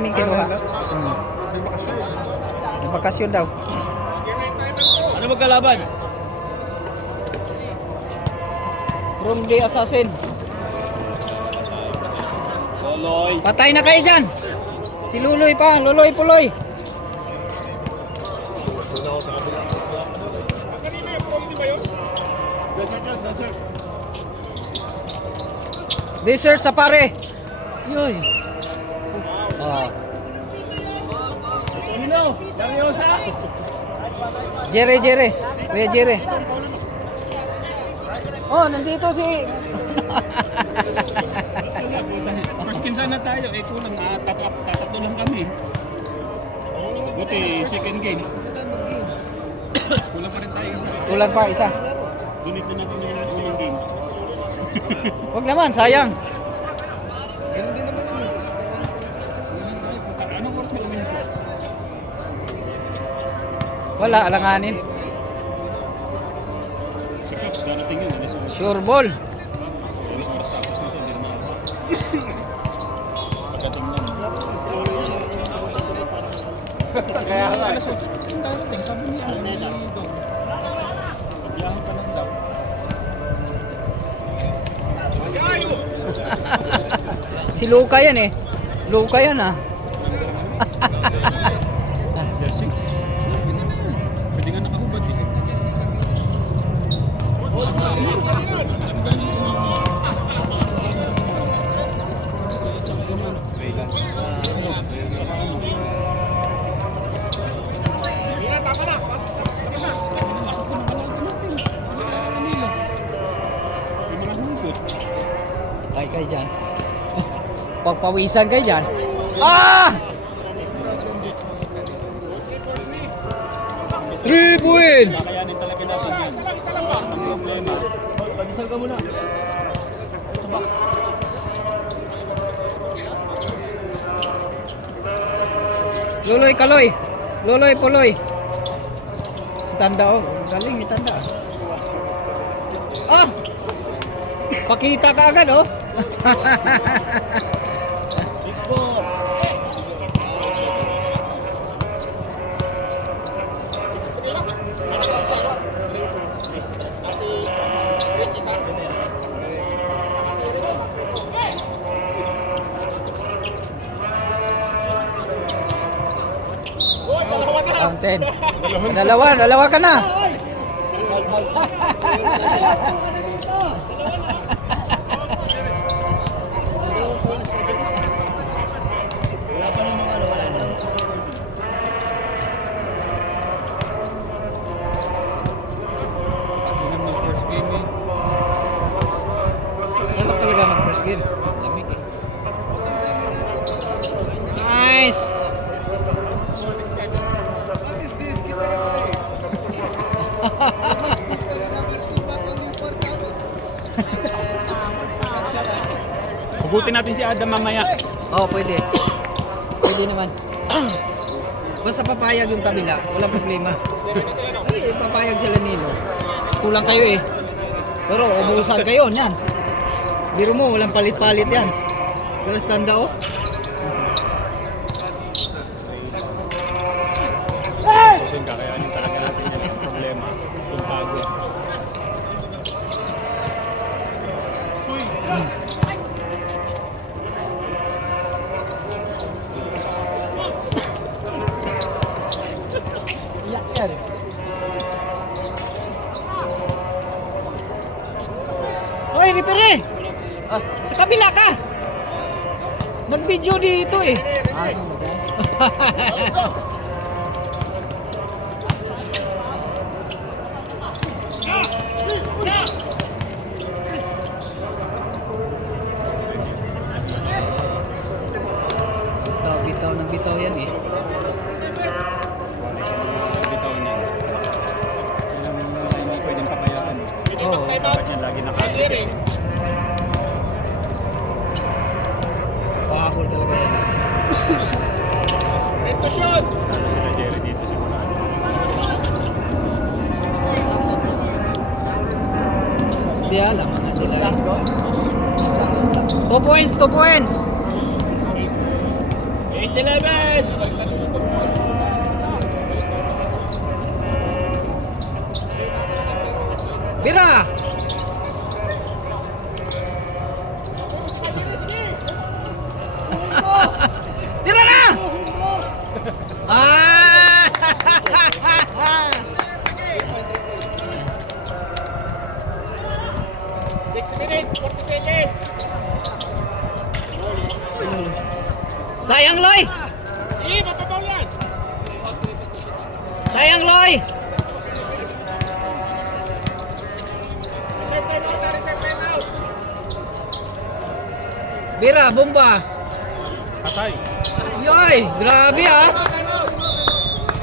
Kaming kinuha. May bakasyon. May bakasyon daw. Ano magkalaban? From the assassin. Loloy. Patay na kayo dyan. Si Luloy pa. Luloy Puloy. Doon ako sa kabila. Dessert sa pare. Yoy. Oh. Sino? Seryosa? Jere. Kuya Jere. Oh, nandito si... First game sana tayo, eh kulang na tatatlo lang kami. Buti second game. Kulang pa rin tayo isa. Kulang pa isa. Dunit na natin yung unang game. Huwag naman, sayang. Ganun din naman yun. Anong oras ba kami nito? Wala, alanganin. Si Coach, darating yun. Alas 8. Sure ball. Anong oras tapos nito? Hindi na pagdating lang. Kaya nga. Alas 8. Yung darating, sabi niya. Doon. Pagyahan pa lang daw. Si Luka yan eh. Luka yan ah. Jersey. Pwede nga nakahubad eh. Kay dyan. Pagpawisan kayo dyan. Ah! 3 win! Kakayanin talaga natin yan. Ang problema. Pag-isal ka muna. Sabak. Luloy Kaloy. Luloy Puloy. Si Tanda oh. Galing ni Tanda. Ah! Pakita ka agad oh. Fountain. Dalawa ka na. Sarap talaga mag first game. Lamig eh. Nice! What is this? Kita na ba eh? Hugutin natin si Adam mamaya. Oo, pwede. Pwede naman. Basta papayag yung kabila, walang problema. Ay, papayag sila nilo. Kulang kayo eh. Pero ubusan kayo, yan. Biro mo, walang palit-palit yan. Pero standa oh. Yung kakayanin talaga natin yan ang problema. Yung pagod. Iyak yan. Hoy, Ripere! Sa kabila ka! Nag-video dito eh. Bitaw, nagbitaw yan eh. Bitaw niya. Hindi pwedeng papayaan. Oo. Dapat niya lagi nakakikip. Powerful talaga yan. Ano sila Jerry dito sigurado. Hindi alam mga sila. 2 points, 2 points. 11! Bira! Tira na! Ah! 6 minutes, 40 seconds! Sayang, Loy! Eh, mapabaw yan! Sayang, Loy! Reserve time out, reserve time out! Bira, bomba! Patay! Yoy! Grabe ah!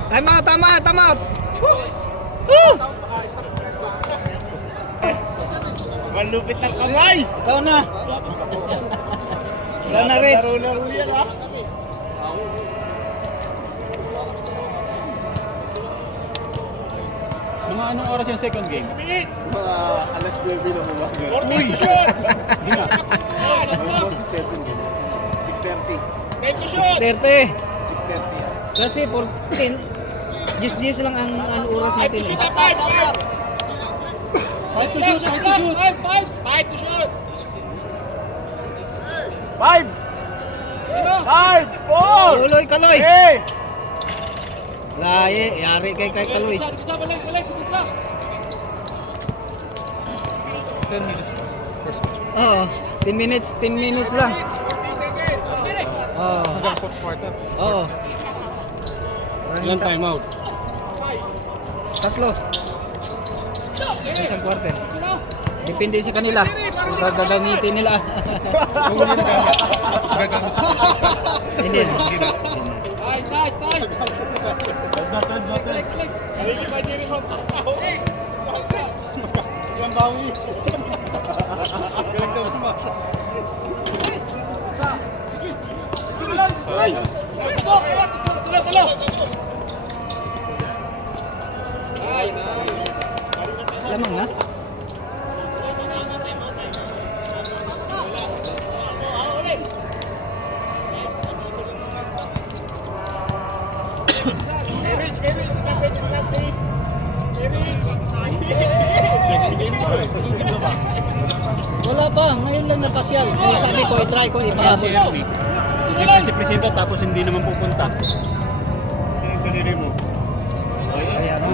Time out, time out, time out! Woo! Malupit ng kamay! Ikaw na! Ikaw na, Rich! Laro-laro yan ha! Mga anong oras yung second game? Minutes! Mga alas 9 na umaga. 40 shot! 47 din. 6:30. 20 shot! 30! 6:30 yan. Kasi 14, 10 lang ang oras 5 natin to eh. shoot, 5! 5 to shoot, 5 to shoot! 5 to shoot! 5! 5! 4! Kaloy, Kaloy! Hey! Laye, yari kay Kaloy. Balik! 10 minutes pa. First match. Oo, 10 minutes lang. 40 seconds! Oo, Hanggang fourth quarter. oo. Ilan time out? Tatlo. Isang quarter. Depende sa kanila. Kung gagamitin nila. Kung hindi gagamit sa Hindi na. Nice! Hindi pa din rin magpasaw. Yung bawi. Galing daw umasa. Tulo! Nice! Lamang na. Erich, sasabit. Wala pa, ngayon lang napasyal. Kaya sabi ko, i-try ko, Kaya si ipahabol. Ernie. Hindi si Presinto tapos hindi naman pupunta. Sino yung daliri mo? Kaya no,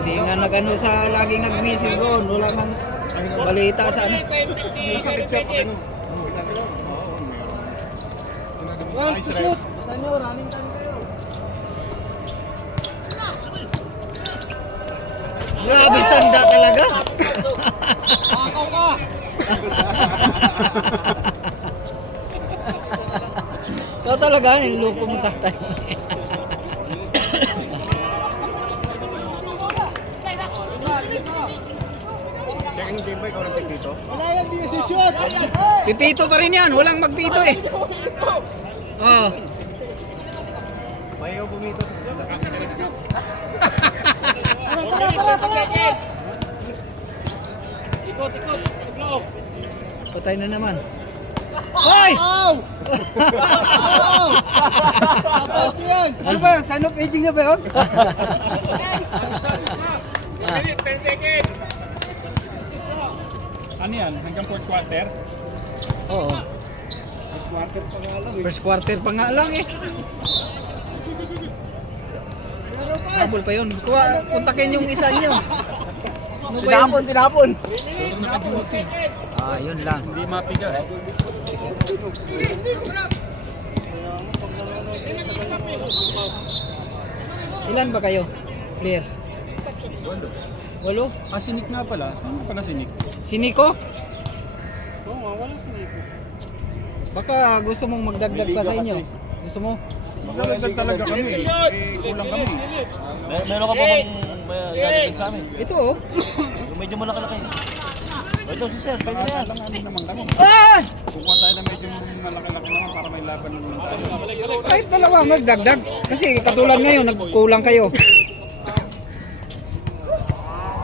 hindi nga nag-ano sa laging nag-message doon. Wala nga balita sa ano. Shoot! Saan nyo, running time kayo. Grabe, sanda talaga. Akaw ka! Ikaw talaga, niloko mo tatay. Checking game ba? Ikaw nag-take dito? Pipito pa rin yan, walang magpito eh. Oh. Mayaw bumito. Ikot! Flow! Patay na naman. Hoy! Ano ba? Sign of aging na ba yun? 2 minutes, 10 seconds! Ano yan? Hanggang fourth quarter? Oo. First quarter pa nga lang eh. First quarter pa nga lang eh. Habol pa yun. Puntakin yung isa nyo. Ano ba yun? Tinapon. Puro naka-duty. Ah, yun lang. Hindi mapiga. Ilan ba kayo? Players? Walo? Ah, sinik nga pala. Saan pala sinik? Si Nico? Oo, wala si Nico. Baka gusto mong magdagdag pa sa inyo. Gusto mo? Maglalagdag talaga kami. Kulang kami. Meron ka pa bang gagawin sa amin? Ito oh. Yung medyo malaki-laki. Ito si Sir, pwede na yan. Lang ano naman kami. Ah! Kukuha tayo na medyo malaki-laki naman para may laban naman tayo. Kahit dalawa magdagdag. Kasi katulad ngayon, nagkulang kayo.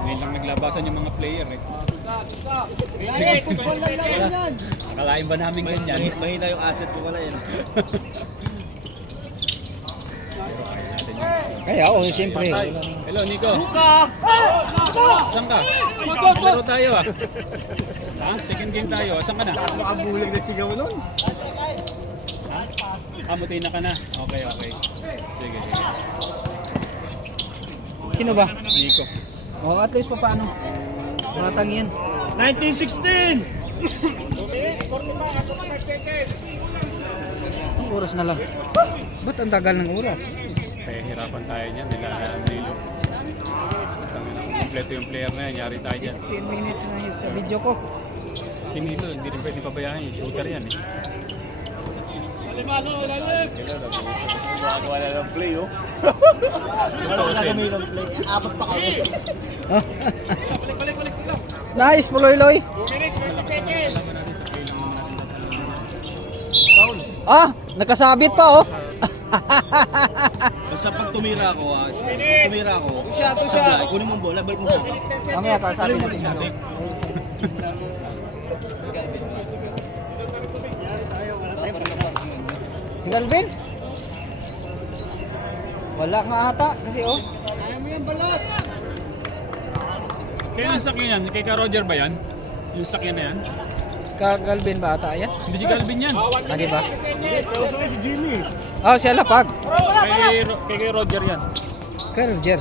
Ngayon lang naglabasan yung mga player eh. Akalain ba namin ganyan? Mahina yung asset ko pala yan. Kaya oo, siyempre. Hello, Nico. Luka! Saan ka? Laro tayo ah. Ha? Second game tayo. Saan ka na? Makabulag na sigaw nun. Kamutay na ka na. Okay, okay. Sige, sige. Sino ba? Nico. Oh, at least pa paano? Matang yan. 1916! Ang oras na lang. Ba't ang tagal ng oras? Hirapan tayo niyan. Nila Nilo. Kompleto yung player na yan. Yari tayo dyan. 10 minutes na yun sa video ko. Si Nilo, hindi rin pwede pabayaan yung shooter yan eh. Gumagawa na ng play, oh. Abot pa kami. Nice, Puloy-loy. Ah, nakasabit pa oh. Basta pag tumira ako, sablay, kunin mo ang bola, balik mo sa akin. Mamaya kasabi natin. Si Galvin? Wala nga ata kasi oh. Kaya ang sakyan yan? Kay ka Roger ba yan? Yung sakyan na yan? Ka Galvin ba ata yan? Hindi si Galvin yan. Ah, di ba? Si Jimmy. Oh, si Alapag. Kay Roger yan. Kay Roger.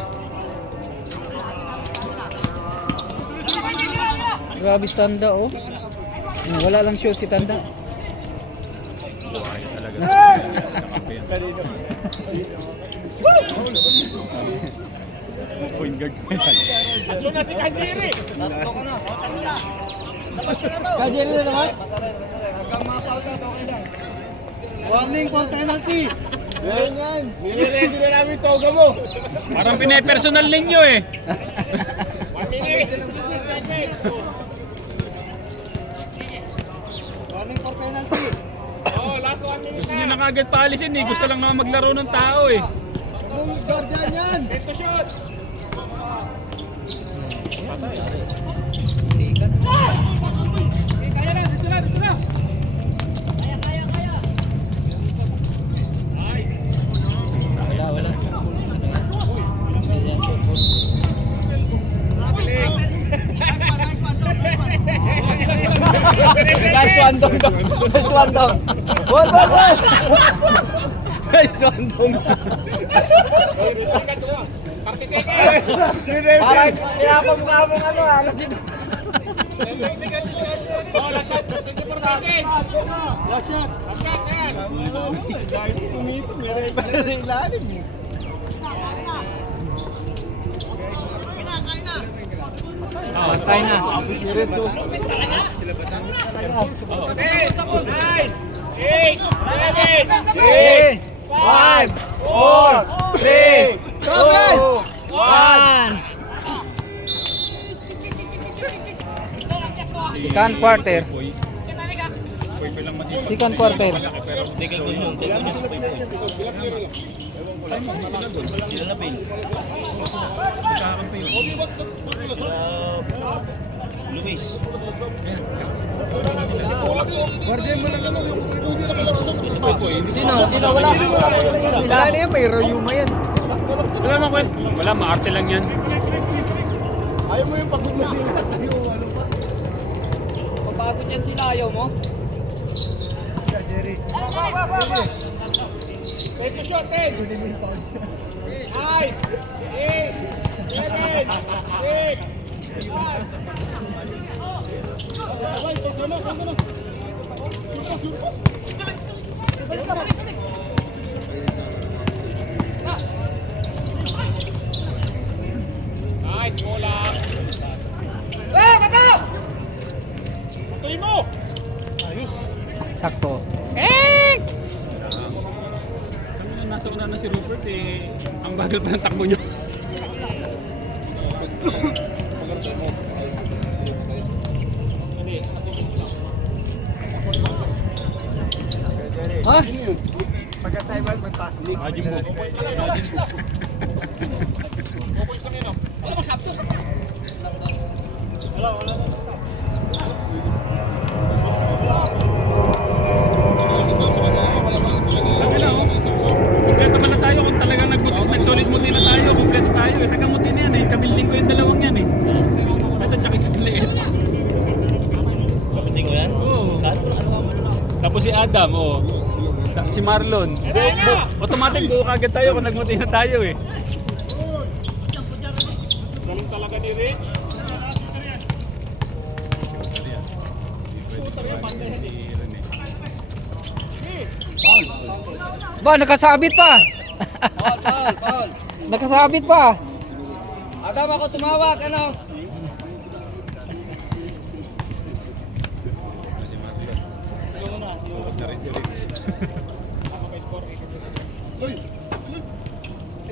Grabe si Tanda oh. Wala lang shoot si Tanda. Buhay talaga. Kanina. Point guard. Kajeri na naman? Warning for penalty! Yan yan. Nire-ready na namin yung toga mo. Parang pinapersonal ninyo eh. Warning for penalty! Gusto nyo na kagad paalisin eh. Gusto lang naman maglaro ng tao eh. Guardian yan! Nice one dong. Nice one dong. Ball. Nice one dong. Parang pinapamukha mong ano sino? Last shot! Kahit tumito, meron pa rin sa ilalim. Bantay na. Si Renzo. 5, 4, 3, 2, 1. Second quarter. Poy pa lang matibay. Second quarter. Hindi kay Gunyong, sa Paypoy. Sila na Bill. Kakampi yun. Luis. Guardian mo na naman. Sino? Wala. Wala na yan, may Royuma yan. Wala naman kwento. Wala, maarte lang yan. Ayaw mo yung pagod na sila. Ayaw, ano pa? Papagod yan sila, ayaw mo? Jerry. Sakto. Kami na nasa una na si Rupert eh. Ang bagal pa ng takbo nyo. Mas! Pagka-time out, magpasok. Majin mo. Kompleto man na tayo kung talagang nagsolid nagmuti na tayo, kompleto tayo eh. Tagamuti na yan eh. Kamilding ko yung dalawang yan eh. Ito tsaka explain. Kapatid ko yan? Oo. Saan? Tapos si Adam, oh. Si Marlon. Automatic buo kagad tayo kung nagmuti na tayo eh. Galing talaga ni Rich. Ba, nakasabit pa. Paul. Nakasabit pa. Adam ako tumawag, ano?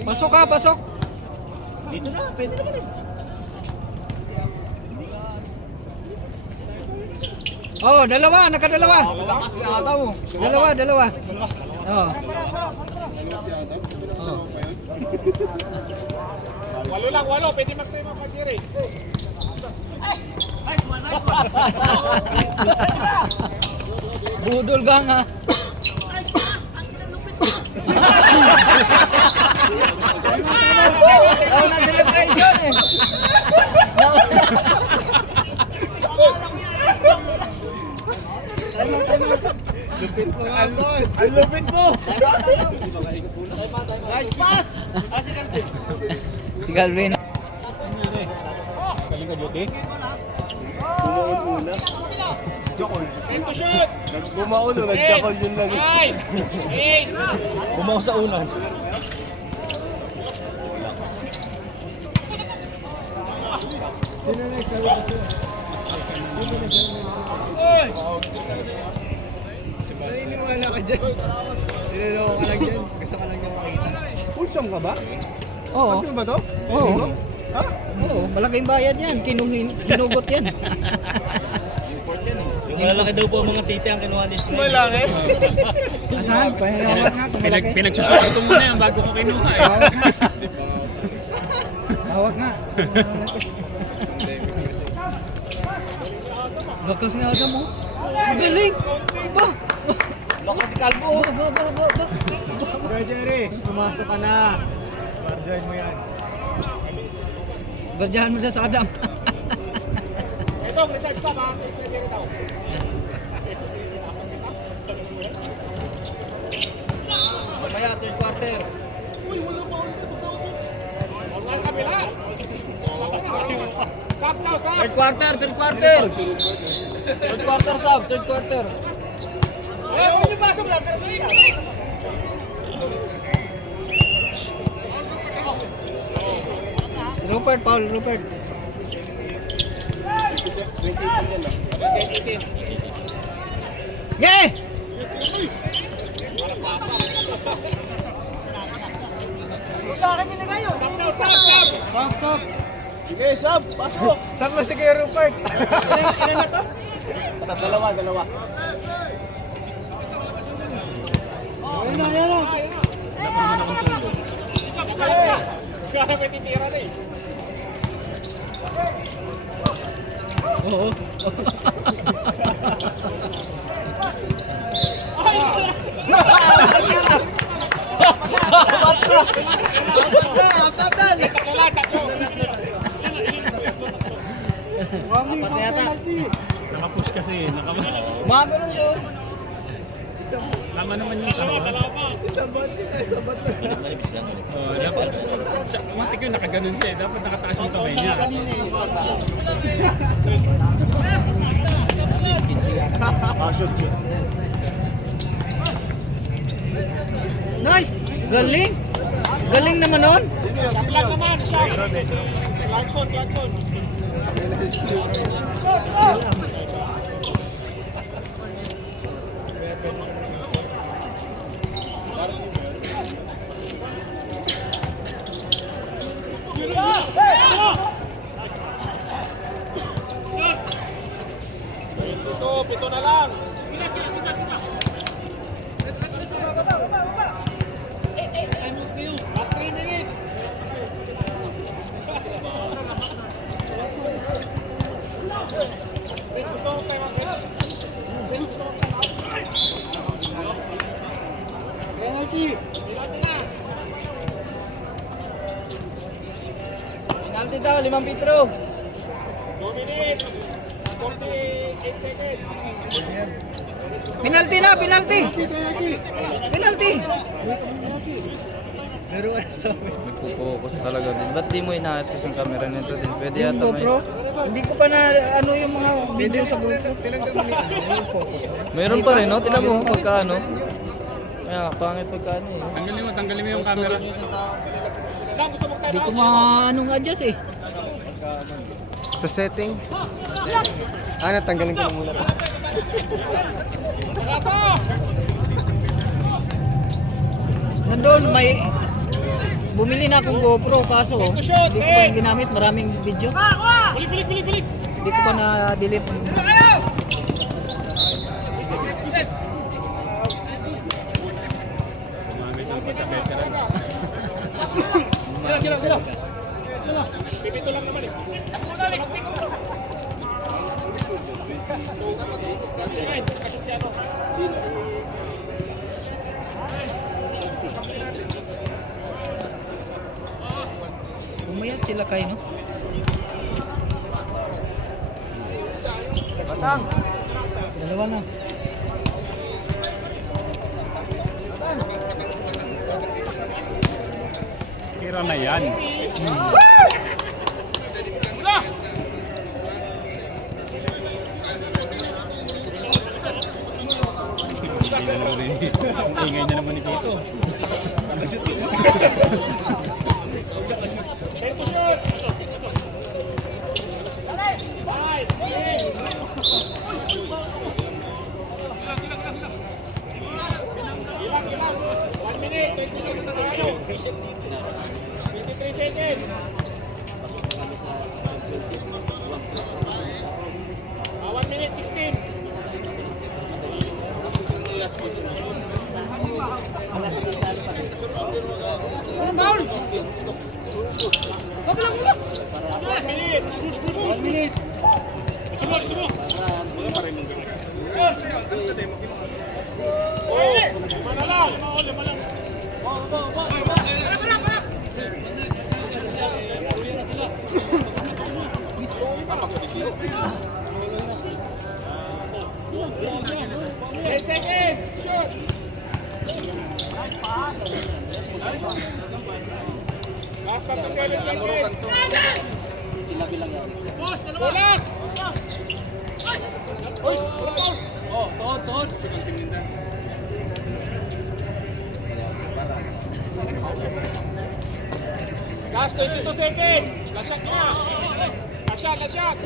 Pasok ka, pasok. Dito na, pwede naman eh. Oh, dalawa, nakadalawa. Lakas ni Adam mo. Dalawa. Oh. Oh. Walo, pwede mag-stay mga pag-siri. Budol ka nga. Oh, na celebration eh. Lupit mo nga, boss. Ang lupit mo. Nice pass. Si Calvin. Galing ka, Joki. Bumaon muna. Jokol. Bumaon o, nag-jokol yun lang. Bumaon sa unan. Naniniwala ka dyan. Niloloko ka lang dyan. Gusto ka lang niya makita. Pulsong ka ba? Oo. Ano ba to? Oo. Ha? Oo, malaking bayad yan. Kinugot yan. Yung malalaki daw po ang mga titi ang kinuha ni Ismael. Malaki. Asahan? Pahingawat nga kung malaki. Pinagsusuot ko muna yan bago ko kinuha eh. Hawak nga. Hawak nga. Lakas nga Adam mo. Galing! Ba? Lakas ni Calvo. Ba? Bro Jerry, pumasok ka na. Join mo yan. Barjahan mo dyan sa Adam. Mamaya, third quarter. Third quarter. Third quarter, sub. Third quarter. Rupert, Paul, Rupert. Yeah! Stop. Sige, sub. Pasok. Saan ba si Kuya Rupert? Ilan na to? Dalawa. Ayan na. Oo. Apat na yata. Nakapush kasi. Mga ganun yun. Tama naman yung tama. Malibis lang. Dapat, matik yun, nakaganon siya eh. Dapat nakataas yung kamay niya. Shoot. Nice! Galing! Galing naman nun! Pito na lang. Last 3 minutes. Penalty. Penalty daw, 5 Petro. 2 minutes. 48 seconds. Penalty na, penalty. Penalty. Laro na sa amin. Focus talaga din. Ba't di mo inaayos kasi ang camera nito din? Pwede Yung yata may... GoPro, hindi ko pa na ano yung mga video sa GoPro. Tinanggal mo yung focus mo. Meron pa rin, no? Tignan mo, pagkaano. Kaya, pangit pagkaano eh. Tanggalin mo yung camera. Hindi ko anong adjust eh. Sa setting. Tanggalin ko na muna. Nandun, may bumili na akong GoPro kaso hindi ko pa yung ginamit, maraming video. Hindi ko pa na-delete. Umayat sila kayo, no? Dalawa na. Tira na yan. Ingay na naman ni Tito. Last 22 seconds. Lasak na. Lasak.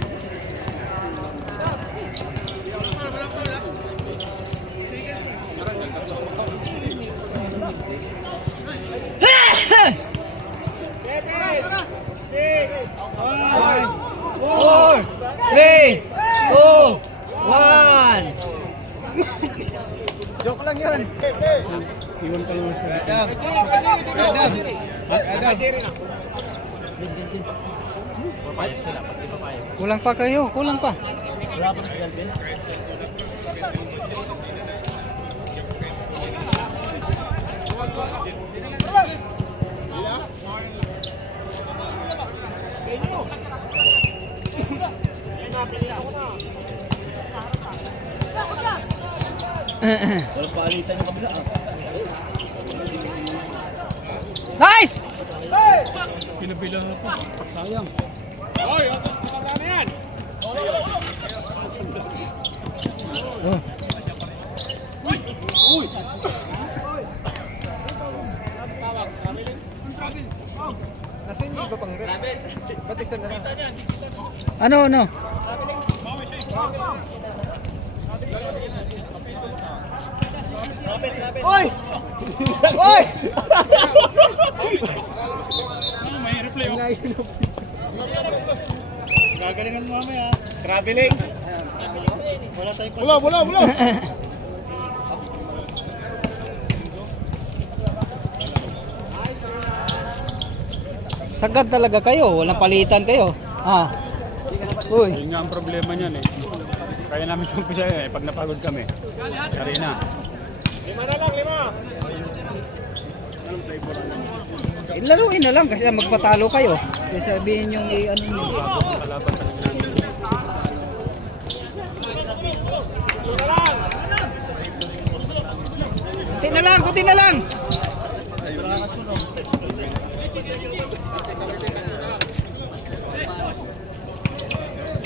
Five, 4, 3, 2, 1. Joke lang yun. Iwan ka lang sa... Adam. Kulang pa kayo, kulang pa. Nice! Pinabila na po. Sayang. Nasaan yung iba pang red? Ba't isa na lang? Ano? Oy! Oy! May replay oh. Gagalingan mo mamaya. Traveling. Wala tayong Wala. Sagad talaga kayo, walang palitan kayo. Uy. Yun nga ang problema niyan eh. Kaya namin yung umpisa eh, pag napagod kami. Karina. 5 na lang, 5. Laruin na lang kasi magpatalo kayo. Kasi sabihin yung ano nyo. Kunti na lang.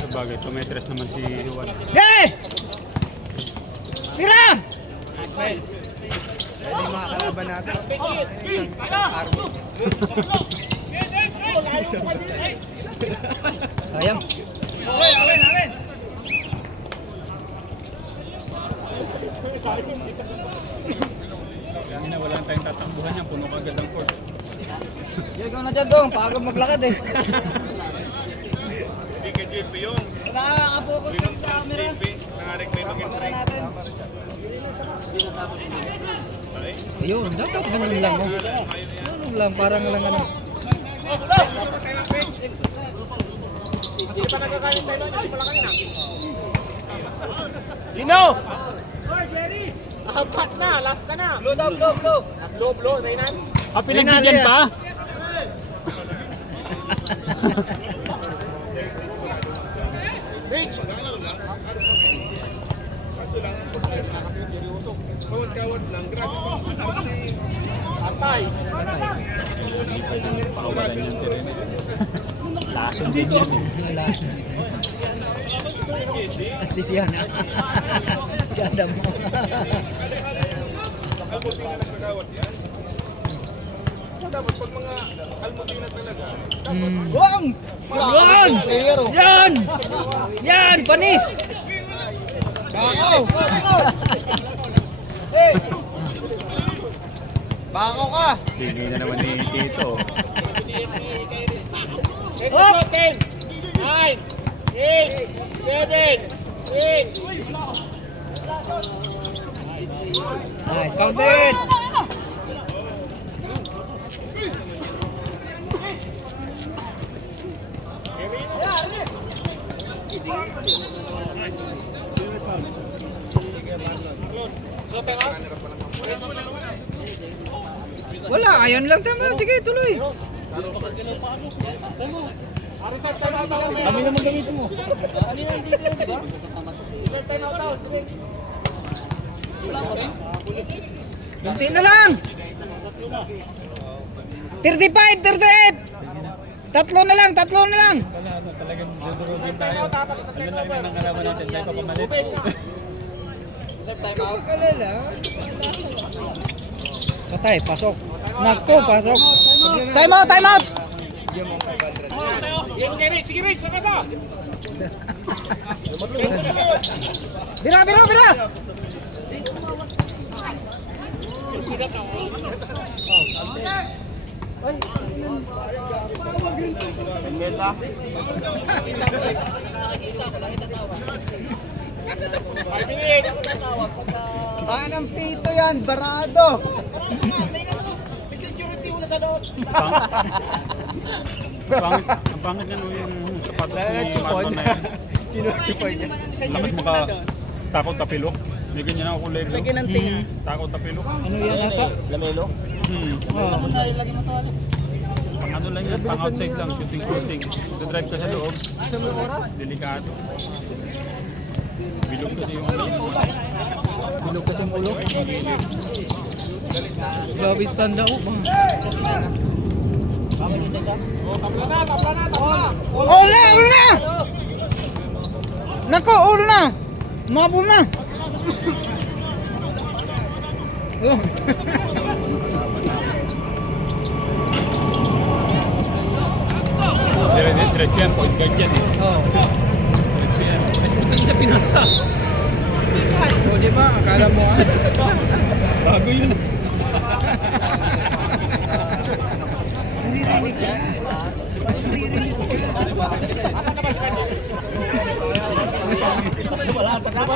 Sabagay, tumetres naman si Juan. Hey! Tira! Yung mga kalaban natin. Sayang. Kaya na, wala tayong tatakbuhan niya, puno kagad ang court. Ikaw na dyan dong, pagod maglakad eh. Hindi ka JP yun. Nakaka-focus kasi sa camera. Nangarik na yung Para natin. Ayun, dapat ganun lang. Oh. Ganun lang, parang lang ano. Sino? Apat na, last ka na. Blow daw, blow. Blow, Zainan. Ah, pinagbigyan pa? Rich. Kawat-kawat lang. Grabe pa. Atay. Pakawalan yan si Rene. Lason din yan. Si Siana. Si Adam. Dapat pag mga almutin na talaga. Buang! Yan! Yan! Panis! Bakaw! Hey! Bakaw ka! Bigay na naman ni Tito. Hop! 10, 9, 8, 7, 6. Nice, counted! Wala, ayun lang tama. Sige, tuloy. Kami naman gamitin mo. Kanina hindi ko, di ba? Kunti na lang. 35, 38. Tatlo na lang. Talagang dudurugin tayo. Ano lang yung nangalaman natin tayo kapamalit. Kalala. Patay, pasok. Nako, pasok. Time out. Sige, Rich, saka sa. Bira. Meta? 5 minutes. Kaya ng pito yan, barado! Ang pangit niya no yung sapatos Lalo na ni chupon. Marton na yan. Sino chupon niya? Lakas maka takot tapilok. May ganyan ako kulay blue. Takot tapilok. Ano yan ata? Lamelo? Pang ano lang yan, pang outside lang, shooting. Dodrive ka sa loob. Delikado. Bilog kasi yung ano. Bilog kasi ang ulo. Grabe stand up. All na! Nako, all na! Mabul na! Diretso yan, point guard yan eh. Oh. Diretso yan. Ba't hindi na pinasa? O di ba? Akala mo Bago yun.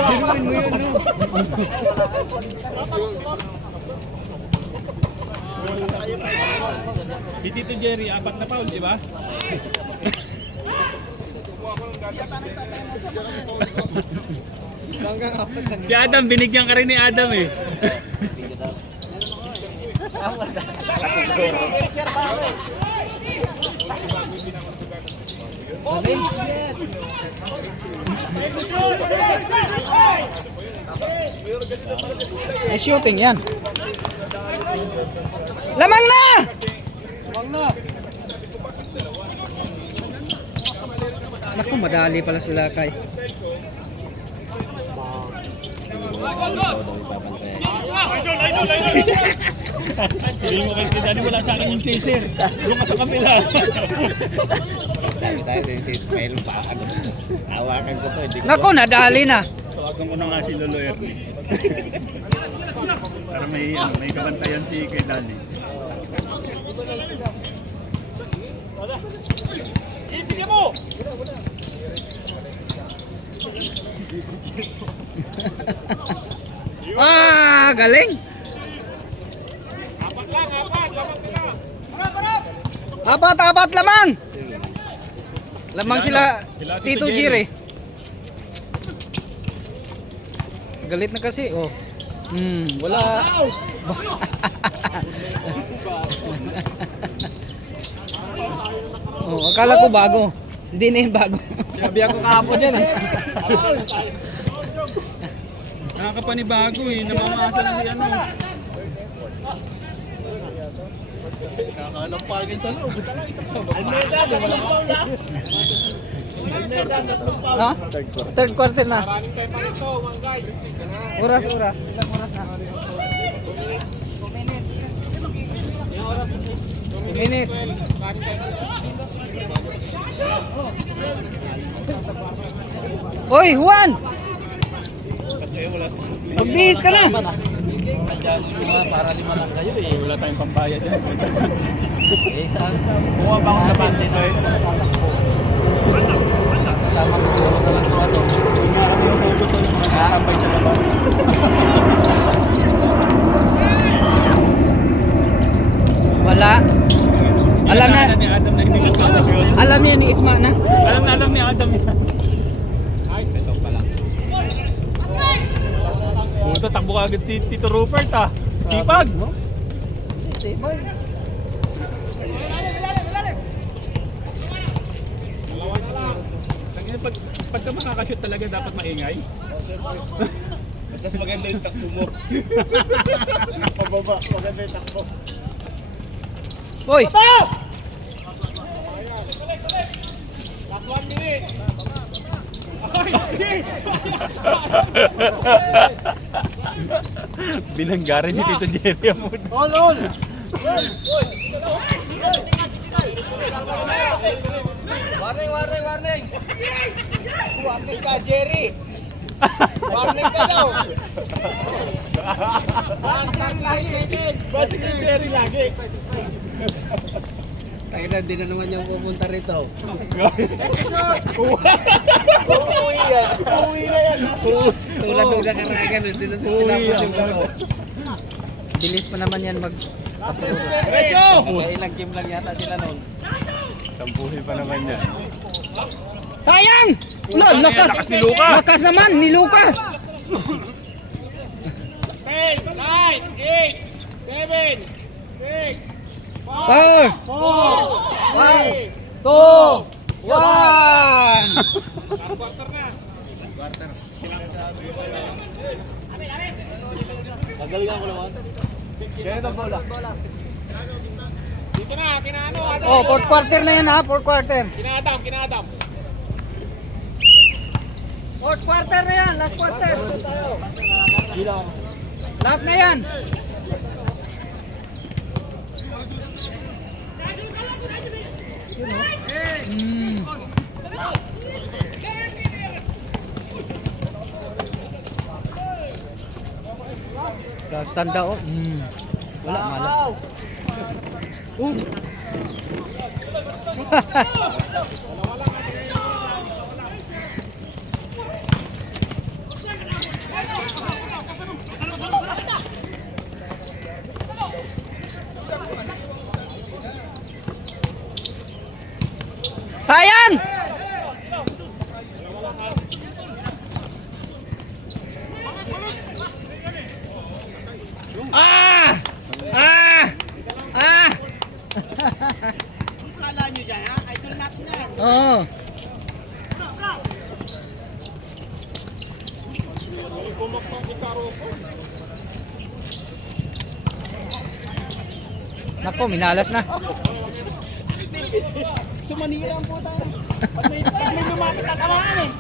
Biruin mo yun, no? Di Tito Jerry, 4 na foul, di ba? Hanggang apat lang. Si Adam, binigyan ka rin ni Adam eh. May shooting yan. Lamang na! Naku, madali pala sila kay. Hindi mo kay Dani, wala sa akin yung chaser. Doon ka sa kapila. Sabi tayo din si Ismael pa. Hawakan ko to. Naku, nadali na. Tawagan ko na nga si Lolo Ernie. Para may kabantayan si kay Dani. Ah, galing. Apat lamang. Lamang sila Tito Jire. Galit na kasi, oh. Wala. Oh, akala ko bago. Hindi na yung bago. Sinabihan ko kahapon yan eh. Nakakapanibago eh, namamasa lang si ano. Kakalampagin sa loob. Almeida, walang paula. Almeida, Ha? Third quarter na. Oras. Ilang oras na? 2 minutes. Hoy, Juan! Magbihis ka na! Para lima lang kayo eh. Wala tayong pambayad yan. Eh, saan? Kuha ba ako sa bante to eh? Kasama ko na lang ito ano. Marami yung hugot ko yung mga nakahambay sa labas. Wala. Alam na, ni Adam na hindi siya kasasyon. alam niya ni Isma na. Alam ni Adam yan. Puta, takbo ka agad si Tito Rupert ah. Sipag. Pagka makakashoot talaga dapat maingay. Tapos maganda yung takbo mo. Pababa, maganda yung takbo. Hoy! Binanggaran ni Tito Jerry ang muna. All! Warning! Warning ka, Jerry! Warning ka daw! Ba't si Jerry lagi? Tayo na, di na naman yung pupunta rito. Uuwi yan! Uuwi na yan! Tulad ng nakaragan, hindi na tinapos yung laro. Bilis pa naman yan mag... Diretso! Ilang game lang yata sila noon. Tampuhin pa naman yan. Sayang! Wala, lakas! Lakas ni Luka! Lakas naman ni Luka! 10, 9, 8, 7, 6, 4, 5, 2, 1! Tagal nga ko naman. Ganito ang bola. Dito na, kinaano, Adam. Oh, fourth quarter na yan ha, fourth quarter. Kina-Adam. Fourth quarter na yan, last quarter. Last na yan. Stand out. Wala, malas. Sayang! Ah! Nako, minalas na. Sumanira ang puta. Pag may lumapit na kamaan eh.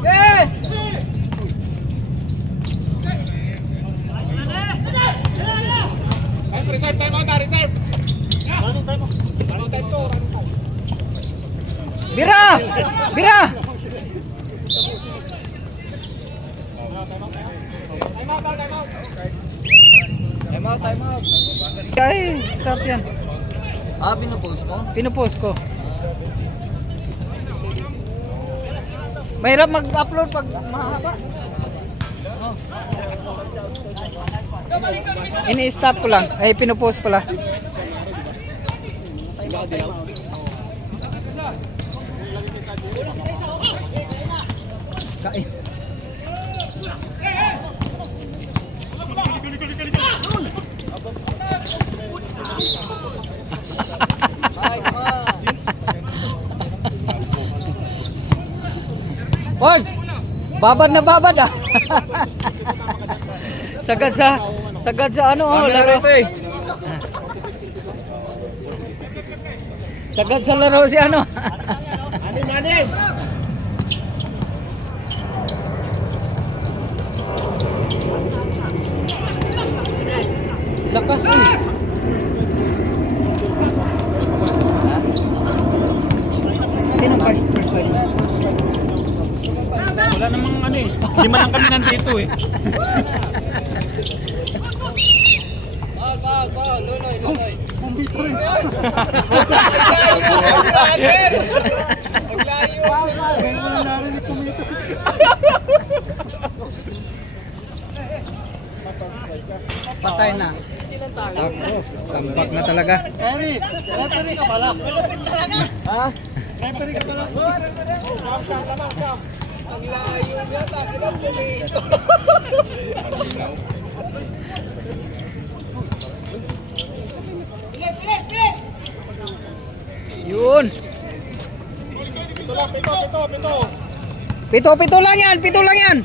Yeah! Reserve time out, reserve. Bira! Bira! Time out, time out. Ay, stop yan. Ah, pinupost mo? Pinupost ko. Mahirap mag-upload pag mahaba. Oh. Ini-stop ko lang. Ay, pinupost pala. Kain. Boys, babad na babad ah. sagad sa ano oh, laro. Sagad sa laro si ano. Manin! Lakas eh. Sino first fight? Wala namang ano eh. Lima lang kami nandito eh. Kumbito rin. Ngayon ko lang narinig kumito. Patay na. Ako, tambak na talaga. Eri, referee ka pala. Ha? Referee ka pala. Yun. Pito lang yan, pito lang yan.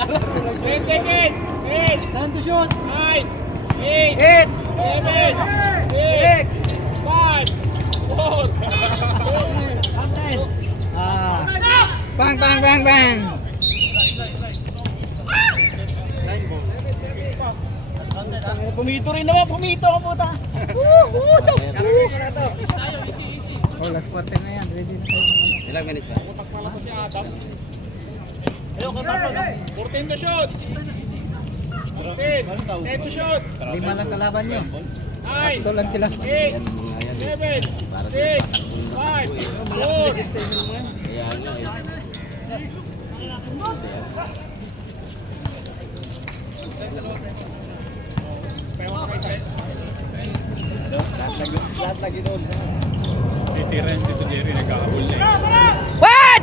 10 seconds! 8, Time to shoot. 9, 8, 8, 7, 6, 5, 4, ah. Bang, bang, bang, bang. Pumito rin naman, pumito ang puta. Oh, last quarter na yan. Ready na tayo. Ilang minutes ba? Ayun, katapos. 14 to shoot! 14, 10 to shoot! 5 lang kalaban nyo. 9, Ito lang sila. 8, 7, 6, 5, 4, Lahat lagi doon. Titira yung Tito Jerry nagkakabul na eh. What?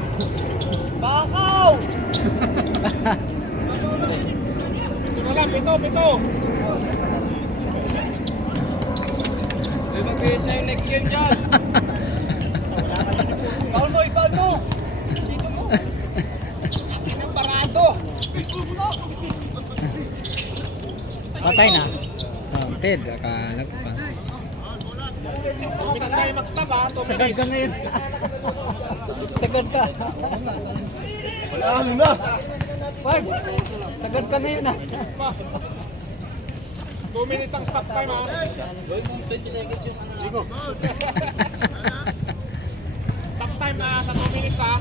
Bakaw! Ito na lang, pito! May mag-base na yung next game dyan. Paul mo, ipaul mo! Dito mo! Ang parado! Patay na. Oh, Ted, akalag pa. Pinas tayo mag-stop ha, 2 Sagad minutes. ka ngayon. Sagad ka. Ano na? Pards, sagad ka ngayon na. 2 minutes ang stop time ha. 20 seconds yun. Ligo. Stop time na sa 2 minutes ha.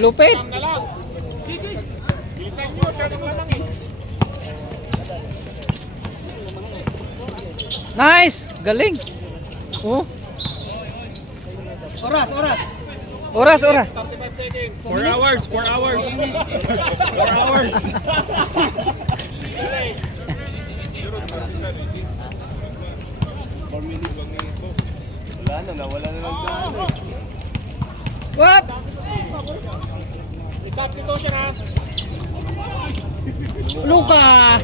Lupit. Stop na lang. Bilisan nyo, turning lang eh. Nice! Galing. Oh. Oras, oras! Oras, oras. 35 seconds. 4 hours, 4 hours. 4 hours. Delay. Wala na, nawala na lang daan eh. What? Substitution ha. Luka!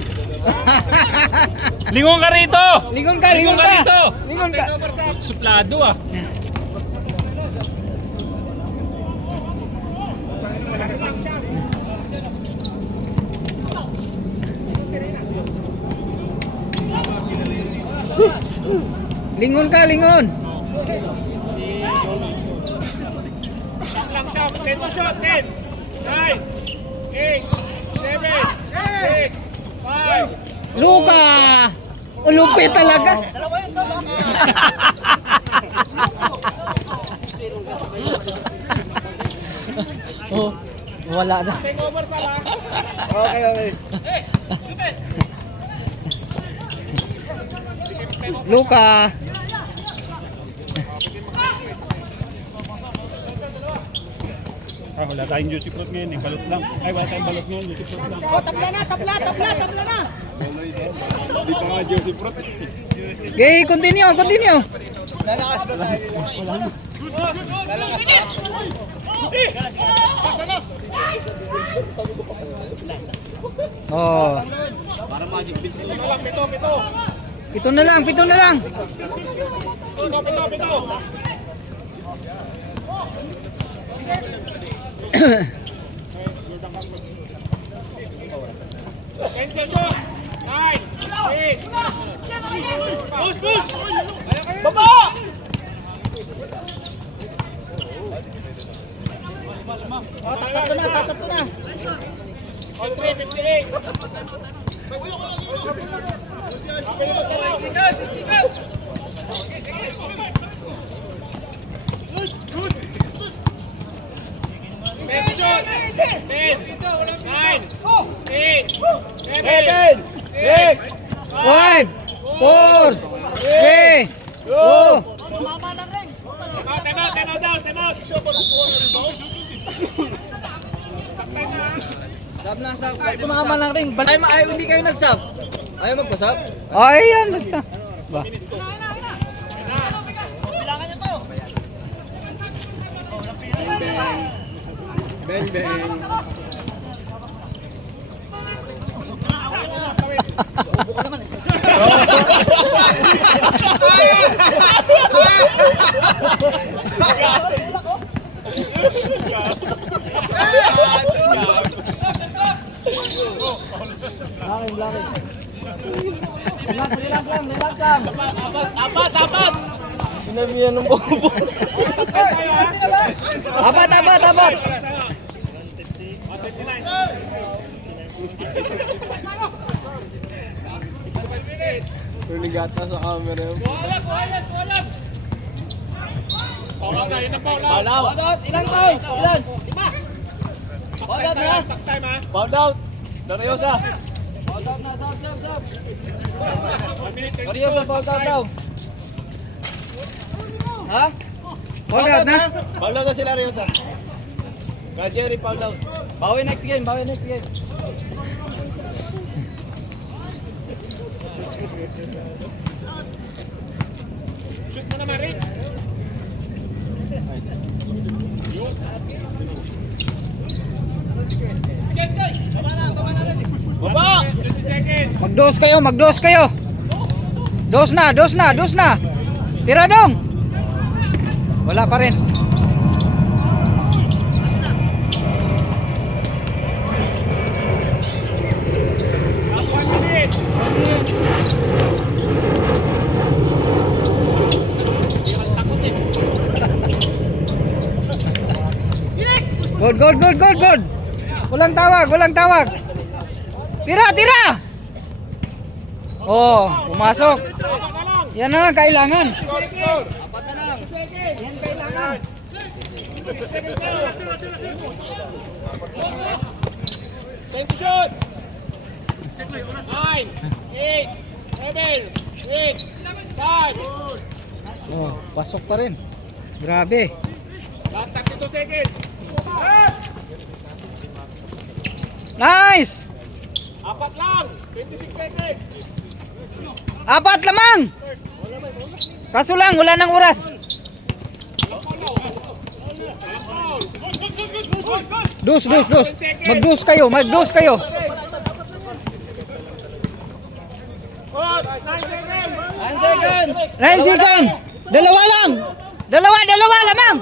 Lingon ka rito! Lingon ka, Lingon lingon ka ka! rito! Lingon ka! Suplado ah. Lingon ka, lingon! Lang siya. 10 to shot. 10, 9, 8, 7, 6, 5. Luka! Ulupit talaga! Oh, wala na. Take over pala. Okay, okay. Luka! Ah, wala tayong juicy fruit ngayon eh. Balot lang. Ay, wala tayong balot ngayon. Juicy fruit lang. Tabla na. Hindi pa nga Josie Fruit. Okay, continue, continue. Lalakas na tayo. Lalakas na. Oh, Ito lang, pito. pito na lang, pito na lang. Pito. Ten to shot. 9, 8. Push. Baba! Tatatlo na. On 3, 58. Ten to shot. 10, 9, 8, 7, 6, 5, 4, 3, 2. Time out. Sub na, sub. Tumama ng ring. Ay, hindi kayo nag-sub. Ayaw magpa-sub? Ay, yan, basta. Ba? Bang. Apat. Sinabihan ng bobo. Apat. Nagata sa camera yun. Paulaw. Out! Ilang taon? Ilan? 5! Out na! Time ha. Fouled out! Dariosa! Fouled out na! Sub! Dariosa, fouled out daw! Ha? Fouled out na? Fouled out na sila, Dariosa! Jerry, fouled out! Bawi next game! Shoot mo naman, Rick. Baba! 20 seconds. Mag-dose kayo. Dose na. Tira dong. Wala pa rin. Last 1 minute. Good. Walang tawag. Tira. Oh, pumasok. Yan na, kailangan. Score. Yan kailangan. Time to shoot. 9, 8, 7, 6, 5. Oh, pasok pa rin. Grabe. Last 32 seconds. Nice! Apat lang. 26 seconds. 4 lamang. Kaso lang, wala nang oras. Dos. Mag-dos kayo. 9 seconds! 9 second. Dalawa lang. Dalawa lamang.